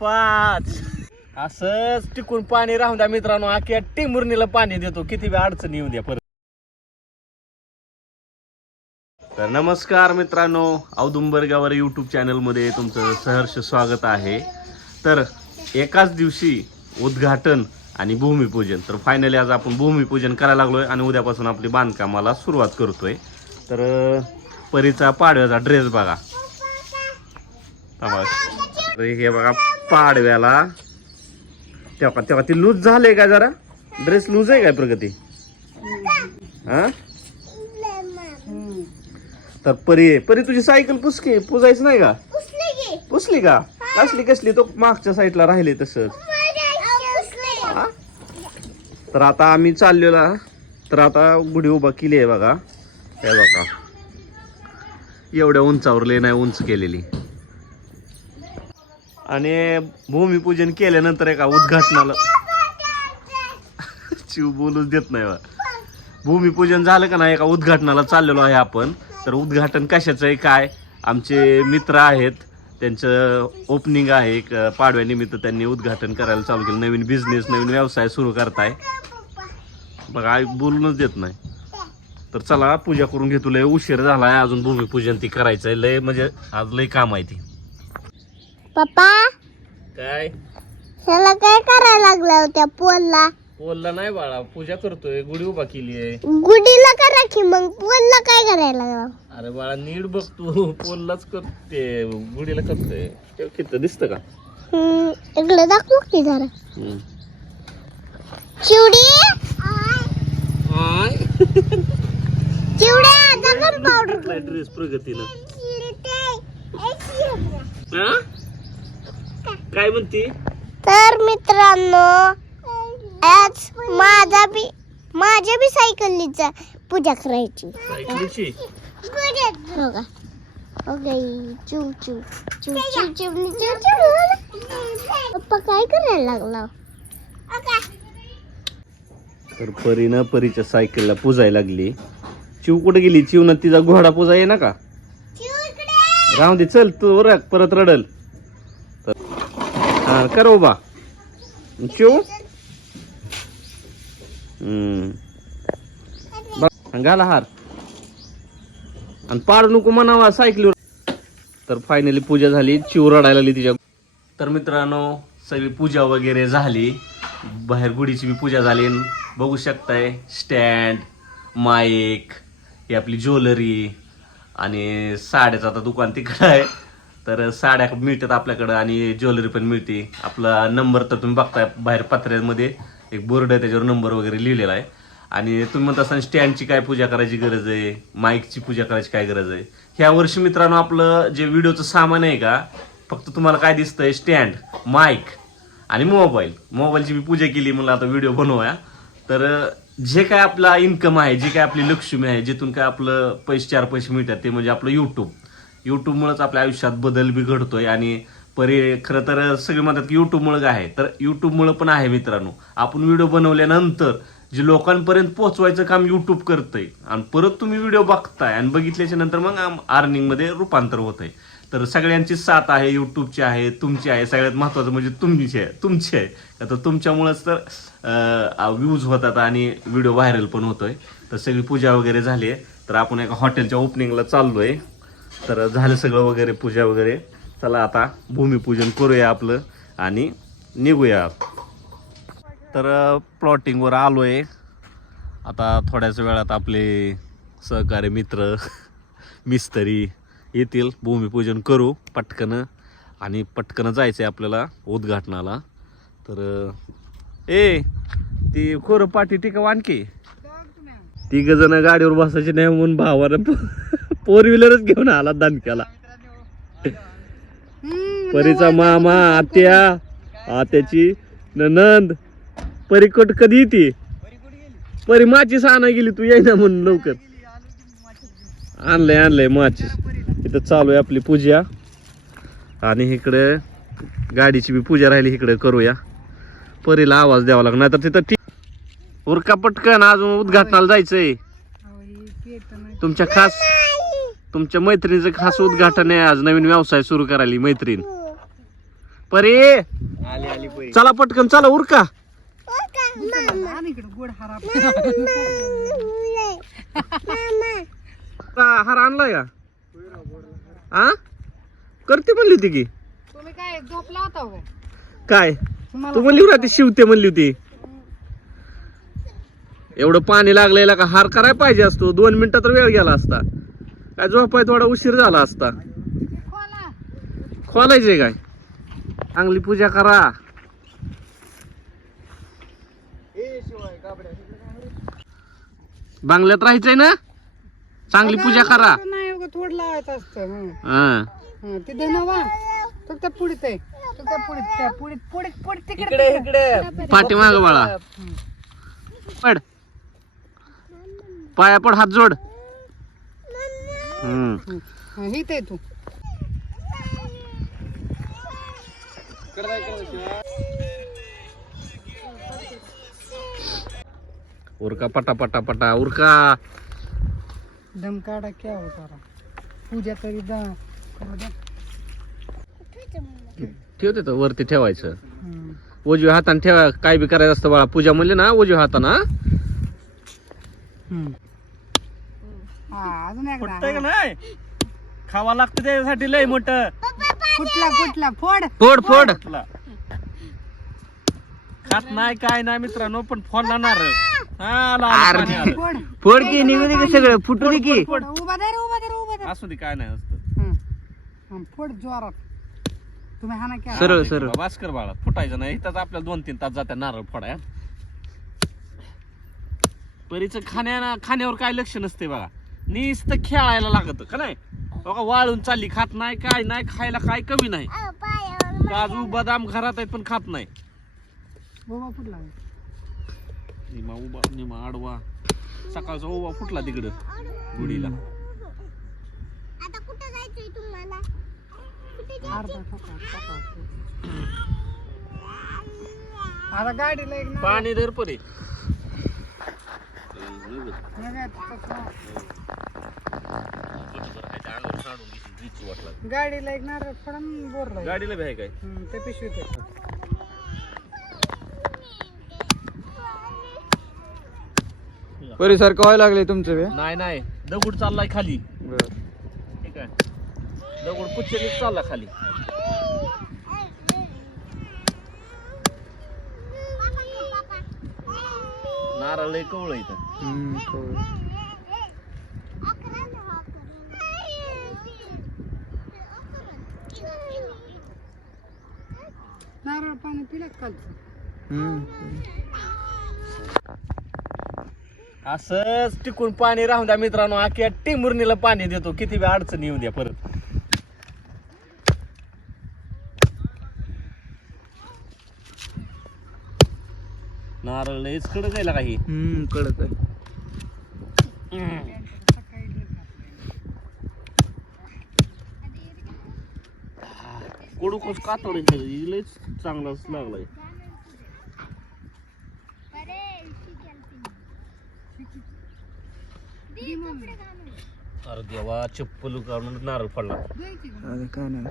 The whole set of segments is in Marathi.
पाच. असंच टिकून पाणी राहून द्या मित्रांनो. आख्या टिमुरणीला पाणी देतो. किती वेळ अडचण येऊ द्या परत. तर नमस्कार मित्रांनो. औदुंबर गावर यूट्यूब चॅनलमध्ये तुमचं सहर्ष स्वागत आहे. तर एकाच दिवशी उद्घाटन आणि भूमिपूजन. तर फायनली आज आपण भूमिपूजन करायला लागलोय आणि उद्यापासून आपली बांधकामाला सुरुवात करतोय. तर परीचा पाडव्याचा ड्रेस बघा. हे बघा. पाडव्याला. तेव्हा तेव्हा ती लूज झाले का जरा? ड्रेस लूज आहे काय प्रगती? हा? तर परी परी तुझी सायकल पुसकी पुजायच नाही का? पुसली का? कसली कसली? तो मागच्या साईडला राहिले तसंच. तर आता आम्ही चाललेला तर आता गुढी उभा केली आहे बघा. हे बघा. एवढ्या उंचावरले नाही उंच केलेली. आणि भूमिपूजन केल्यानंतर एका उद्घाटनाला शिव बोलूच देत नाही बा. भूमिपूजन झालं का नाही एका उद्घाटनाला चाललेलो आहे आपण. तर उद्घाटन कशाचं आहे काय? आमचे मित्र आहेत. त्यांचं ओपनिंग आहे. एक पाडव्यानिमित्त त्यांनी उद्घाटन करायला चालू केलं. नवीन बिझनेस नवीन व्यवसाय सुरू करताय. बघा बोलूनच देत नाही. तर चला पूजा करून घेतो लय उशीर झाला आहे अजून भूमिपूजन ती करायचं आहे लय म्हणजे आज लय काम आहे ती. पप्पा? काय? ह्याला काय करायला लागल्या होत्या पोलला? पोलला नाही बाळा पूजा करतोय गुढी उभा केली आहे. गुडीला करा की मग पोलला काय करायला लागला? अरे बाळा नीट बघ तू पोललाच करते गुढीला करतोय. ते किती दिसतं का? हम्म, इकडे दाखवू की जरा. चिवडी? चिवड्या दगड पावडर ड्रेस प्रगतीनं. हा? काय म्हणते? तर मित्रांनो आज माझा बी माझ्या बी सायकलीचा पूजा करायची. सायकलीची हो का? ओके चू चू चू चू चिमणी चू चू पप्पा काय करायला लागला? तर परीनं परीच्या सायकलला पुजायला लागली. चिव कुठे गेली? चिवनं तिचा घोडा पुजा ये ना का राहून दे चल तू रक परत रडल. हा कर उभा. चिव हो. हम्म. घाला हार. आणि पाडू नको म्हणावा सायकलीवर तर फायनली पूजा झाली चिव रडायला लागली तिच्या. तर मित्रांनो सगळी पूजा वगैरे झाली. बाहेर गुढीची बी पूजा झाली. बघू शकताय स्टँड माईक ही आपली ज्वेलरी आणि साड्याचं आता दुकान तिकडं आहे. तर साड्या मिळतात आपल्याकडं आणि ज्वेलरी पण मिळते. आपला नंबर तर तुम्ही बघताय बाहेर पत्र्यामध्ये एक बोर्ड आहे त्याच्यावर नंबर वगैरे लिहिलेला आहे. आणि तुम्ही म्हणत असताना स्टँडची काय पूजा करायची गरज आहे? माईकची पूजा करायची काय गरज आहे? ह्या वर्षी मित्रांनो आपलं जे व्हिडिओचं सामान आहे का फक्त तुम्हाला काय दिसतंय? स्टँड माईक आणि मोबाईल. मोबाईलची मी पूजा केली म्हणलं आता व्हिडिओ बनवूया. तर जे काय आपला इन्कम आहे जे काय आपली लक्ष्मी आहे जिथून काय आपलं पैसे चार पैसे मिळतात ते म्हणजे आपलं यूट्यूब युट्यूबमुळेच आपल्या आयुष्यात बदल बिघडतोय आणि परी खरं तर सगळे म्हणतात की युट्यूबमुळे काय आहे? तर यूट्यूबमुळं पण आहे मित्रांनो. आपण व्हिडिओ बनवल्यानंतर जे लोकांपर्यंत पोहोचवायचं काम युट्यूब करतंय आणि परत तुम्ही व्हिडिओ बघताय आणि बघितल्याच्या नंतर मग अर्निंगमध्ये रूपांतर होत आहे तर सगळ्यांची साथ आहे युट्यूबची आहे तुमची आहे सगळ्यात महत्वाचं म्हणजे तुमची आहे तुमची आहे. तर तुमच्यामुळेच तर व्ह्यूज होतात आणि व्हिडिओ व्हायरल पण होतोय. तर सगळी पूजा वगैरे झाली आहे. तर आपण एका हॉटेलच्या ओपनिंगला चाललोय. तर झालं सगळं वगैरे पूजा वगैरे. चला आता भूमिपूजन करूया आपलं आणि निघूया. तर प्लॉटिंगवर आलोय. आता थोड्याच वेळात आपले सहकारी मित्र मिस्त्री येतील. भूमिपूजन करू पटकन. आणि पटकन जायचं आहे आपल्याला उद्घाटनाला. तर ए ती खोरं पाठी टिका आणखी. तिघ जण गाडीवर बसायचे नाही म्हणून भावानं फोर व्हीलरच घेऊन आला दानक्याला. परीचा मामा आत्या आत्याची ननंद परीकट कधी येते? परी माचीस आणा गेली तू येईना म्हणून लवकर. आणलंय आणलंय माचीस. इथं चालू आहे आपली पूजा. आणि इकडे गाडीची बी पूजा राहिली इकडे करूया. परीला आवाज द्यावा लागणार तर तिथं ठीक उरका पटकन अजून उद्घाटनाला जायचंय. तुमच्या खास तुमच्या मैत्रिणीचं खास उद्घाटन आहे. आज नवीन व्यवसाय सुरू करायली मैत्रीण. परे! आली आली परी. चला पटकन चला उरका. का हार आणलाय का आ? करते म्हणली होती की. तुम्ही काय झोपला होता होय? काय? तू म्हणली होती शिवते म्हणली होती. एवढं पाणी लागलेलं का हार करायला पाहिजे असतो. दोन मिनिटं तर वेळ गेला असता. काय झोपाय थोडा उशीर झाला असता. खोला खोलायचे काय? चांगली पूजा करा. बांगल्यात राहायचंय ना? चांगली पूजा करा. नाही थोड लावायचं असतं हं. हा. हं, तो त्या पुढीत आहे. तो त्या पुढीत त्या पुढीत पुढीत पुढीत तिकडे इकडे इकडे. पाठीमाग बाळा पड. पाया पड हात जोड. हं, हित आहे तू. उरका पटा पटा पटा उरका. दम काढा क्या हो जरा. पूजा तरी दा. ठेवते तर वरती ठेवायचं. उजव्या हाताने ठेवा काय बी करायचं असतं बाळा. पूजा म्हणले ना उजव्या हाताना हं. अजून फुटतंय का एकदा नाही? खावा लागतं त्याच्यासाठी लय मोठ. फुटला फुटला फोड. फोड फोड. खात नाही काय नाही मित्रांनो पण फोन नाणार हा लाल पाणी आलं. फोड. फोड की निघू दे की सगळं फुटू दे की. फोड उभा धर उभा धर उभा धर. असू दे काय नाही असतं. हं. हं, फोड जोरात. तुम्ही हा ना क्या सरळ सरळ. भास्कर बाळा फुटायचं नाही. इथंच आपल्याला दोन तीन तास जाते नारळ फोडाय परीचं खाण्या खाण्यावर काय लक्ष नसते बघा. नुसतं खेळायला लागत का नाही? बघा वाळून चालली खात नाही काय नाही खायला काय कमी नाही. काजू बदाम घरात आहेत पण खात नाही. फुटला निमा उभा निमा आडवा. सकाळचा उभा फुटला तिकडं गुडीला. आता कुठं जायचंय तुम्हाला? अर्धा सकाळ सकाळ आता गाडीला एक ना पाणी परे. तसं. गाडीला एक नारळ फडन बोरला गाडीला भ्याय काय? ते पिशवीत आहे. परिसारखं व्हायला लागले तुमचं बे नाही नाही. दगड चाललाय खाली. ठीक आहे. दगड पुच्छेलीच चालला खाली? नारळ लय कवळ इथं. हम्म, कळलं. नारळ पाणी पिलं का कालचं हम्म. असंच टिकून पाणी राहून द्या मित्रांनो. आख्या टिमुरणीला पाणी देतो. किती वेळ अडचण येऊ द्या परत. नारळ लयच कडक आहे काही. हम्म, कळत आहे. कडूकच कातड लयच चांगलाच लागलाय. अरे देवा चप्पल काढून नारळ पडला. अरे काय नाही.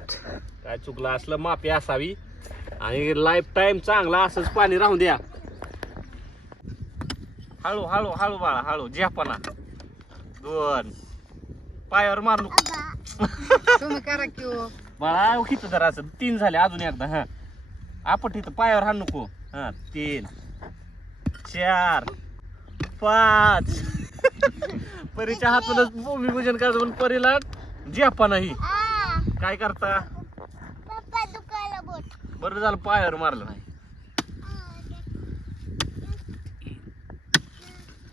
काय चुकलं असलं माफी असावी. आणि लाईफ टाइम चांगला असंच पाणी राहून द्या. हळू हळू हळू बाळा हळू. झेपाना दोन. पायावर मार नको तुम्ही करा की हो. बाळा हिथं जरा असं तीन झाले अजून एकदा हा. आपण तिथं पायावर हाण नको. हा तीन. चार. पाच. परीच्या हातूनच भूमिपूजन करायचं पण परीला झेपा नाही काय करता? पप्पा दुखायला बोट. बरं झालं पायावर मारलं नाही.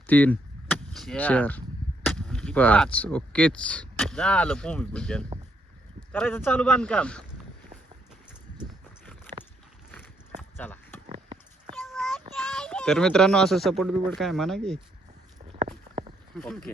तीन. चार. पाच. ओकेच. झालं भूमिपूजन करायचं चालू बांधकाम. चला. तर मित्रांनो असं सपोर्ट बिपोर्ट काय म्हणा की. ओके.